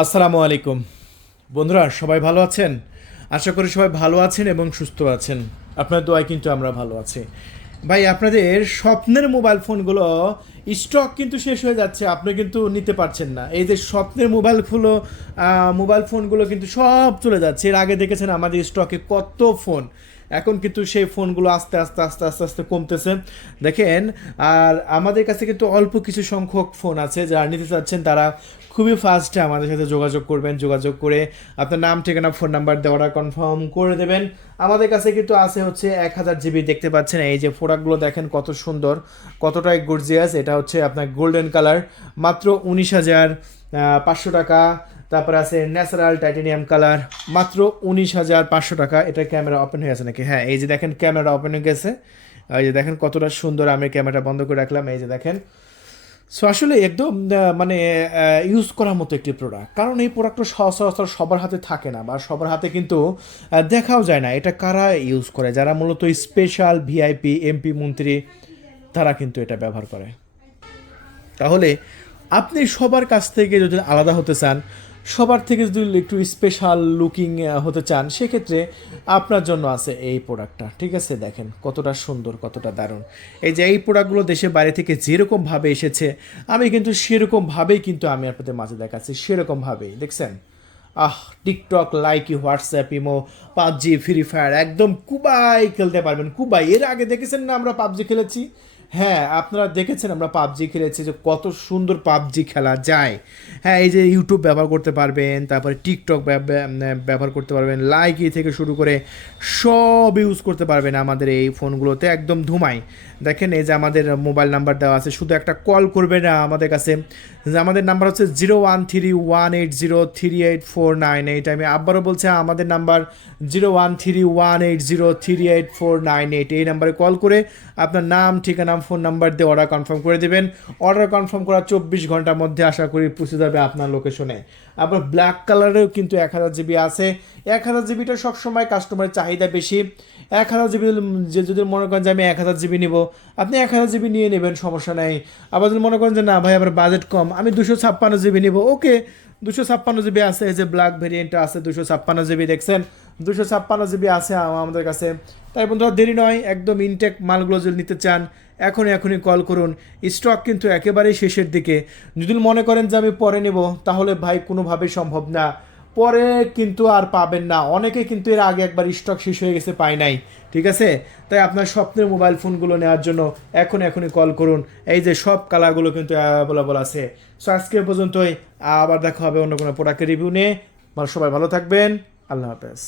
আসসালামু আলাইকুম বন্ধুরা, সবাই ভালো আছেন? আশা করি সবাই ভালো আছেন এবং সুস্থ আছেন। আপনার দোয়ায় কিন্তু আমরা ভালো আছি। ভাই, আপনাদের স্বপ্নের মোবাইল ফোনগুলো স্টক কিন্তু শেষ হয়ে যাচ্ছে, আপনি কিন্তু নিতে পারছেন না। এই যে স্বপ্নের মোবাইল ফোনগুলো কিন্তু সব চলে যাচ্ছে। এর আগে দেখেছেন আমাদের স্টকে কত ফোন, এখন কিন্তু সেই ফোনগুলো আস্তে আস্তে আস্তে আস্তে আস্তে কমতেছে। দেখেন, আর আমাদের কাছে কিন্তু অল্প কিছু সংখ্যক ফোন আছে। যারা নিতে চাচ্ছেন তারা খুবই ফাস্টে আমাদের সাথে যোগাযোগ করবেন। যোগাযোগ করে আপনার নাম, ঠিকানা, ফোন নাম্বার দেওয়াটা কনফার্ম করে দেবেন। আমাদের কাছে কিন্তু আছে হচ্ছে 1000 জিবি। দেখতে পাচ্ছেন এই যে প্রোডাক্টগুলো দেখেন কত সুন্দর, কতটাই গর্জিয়াস। এটা হচ্ছে আপনার গোল্ডেন কালার, মাত্র 19,500 টাকা। তারপরে আছে ন্যাচারাল টাইটেনিয়াম কালার, মাত্র 19,500 টাকা। এটা ক্যামেরা ওপেন হয়ে আছে নাকি? হ্যাঁ, এই যে দেখেন ক্যামেরা ওপেন হয়ে গেছে। এই যে দেখেন কতটা সুন্দর। আমি ক্যামেরাটা বন্ধ করে রাখলাম, এই যে দেখেন। সো আসলে একদম মানে ইউজ করার মতো একটি প্রোডাক্ট, কারণ এই প্রোডাক্টটা সচরাচর সবার হাতে থাকে না, বা সবার হাতে কিন্তু দেখাও যায় না। এটা কারা ইউজ করে? যারা মূলত স্পেশাল ভিআইপি, এমপি, মন্ত্রী, তারা কিন্তু এটা ব্যবহার করে। তাহলে আপনি সবার কাছ থেকে যদি আলাদা হতে চান, সবার থেকে যদি একটু স্পেশাল লুকিং হতে চান, সেক্ষেত্রে আপনার জন্য আছে এই প্রোডাক্টটা। ঠিক আছে, দেখেন কতটা সুন্দর, কতটা দারুণ। এই যে এই প্রোডাক্টগুলো দেশের বাইরে থেকে যেরকমভাবে এসেছে, আমি কিন্তু সেরকমভাবেই কিন্তু আমি আপনাদের মাঝে দেখাচ্ছি, সেরকমভাবেই দেখছেন। TikTok, Likee, WhatsApp, imo, PUBG, free fire, একদম কুবাই খেলতে পারবেন। কুবাই, এর আগে দেখেছেন না আমরা পাবজি খেলেছি? হ্যাঁ, আপনারা দেখেছেন আমরা পাবজি খেলেছি, যে কত সুন্দর পাবজি খেলা যায়। হ্যাঁ, এই যে ইউটিউব ব্যবহার করতে পারবেন, তারপরে টিকটক ব্যবহার করতে পারবেন, লাইকি থেকে শুরু করে সব ইউজ করতে পারবেন আমাদের এই ফোনগুলোতে, একদম ধুমাই। দেখেন এই যে আমাদের মোবাইল নাম্বার দেওয়া আছে, শুধু একটা কল করবেন আমাদের কাছে। যে আমাদের নাম্বার হচ্ছে 01318038498। আমি আবারও বলছি, আমাদের নাম্বার 01318038498। এই নাম্বারে কল করে আপনার নাম, ঠিকানা, ফোন নাম্বার দিয়ে অর্ডার কনফার্ম করে দেবেন। অর্ডার কনফার্ম করার 24 ঘন্টার মধ্যে আশা করি পৌঁছে যাবে আপনার লোকেশনে। আবার ব্ল্যাক কালারেও কিন্তু 1000 জিবি আছে। 1000 জিবিটা সবসময় কাস্টমারের চাহিদা বেশি। 1000 জিবি যে যদি মনে করেন যে আমি 1000 জিবি নিব, আপনি 1000 জিবি নিয়ে নেবেন, সমস্যা নেই। আবার যদি মনে করেন যে না ভাই, আমার বাজেট কম, আমি 256 জিবি নিব, ওকে, 256 জিবি আছে। এই যে ব্ল্যাক ভেরিয়েন্টটা আছে 256 জিবি, দেখছেন 256 জিবি আছে আমাদের কাছে। তাই বন্ধুরা, দেরি নয়, একদম ইনটেক মালগুলো যদি নিতে চান, এখনই কল করুন। স্টক কিন্তু একেবারেই শেষের দিকে। যদি মনে করেন যে আমি পরে নেব, তাহলে ভাই কোনোভাবেই সম্ভব না, পরে কিন্তু আর পাবেন না। অনেকে কিন্তু এর আগে একবার স্টক শেষ হয়ে গেছে, পায় নাই। ঠিক আছে, তাই আপনার স্বপ্নের মোবাইল ফোনগুলো নেওয়ার জন্য এখনই কল করুন। এই যে সব কালারগুলো কিন্তু অ্যাভেলেবল আছে। সো আজকে পর্যন্তই, আবার দেখা হবে অন্য কোনো প্রোডাক্টের রিভিউ নিয়ে। সবাই ভালো থাকবেন, আল্লাহ হাফেজ।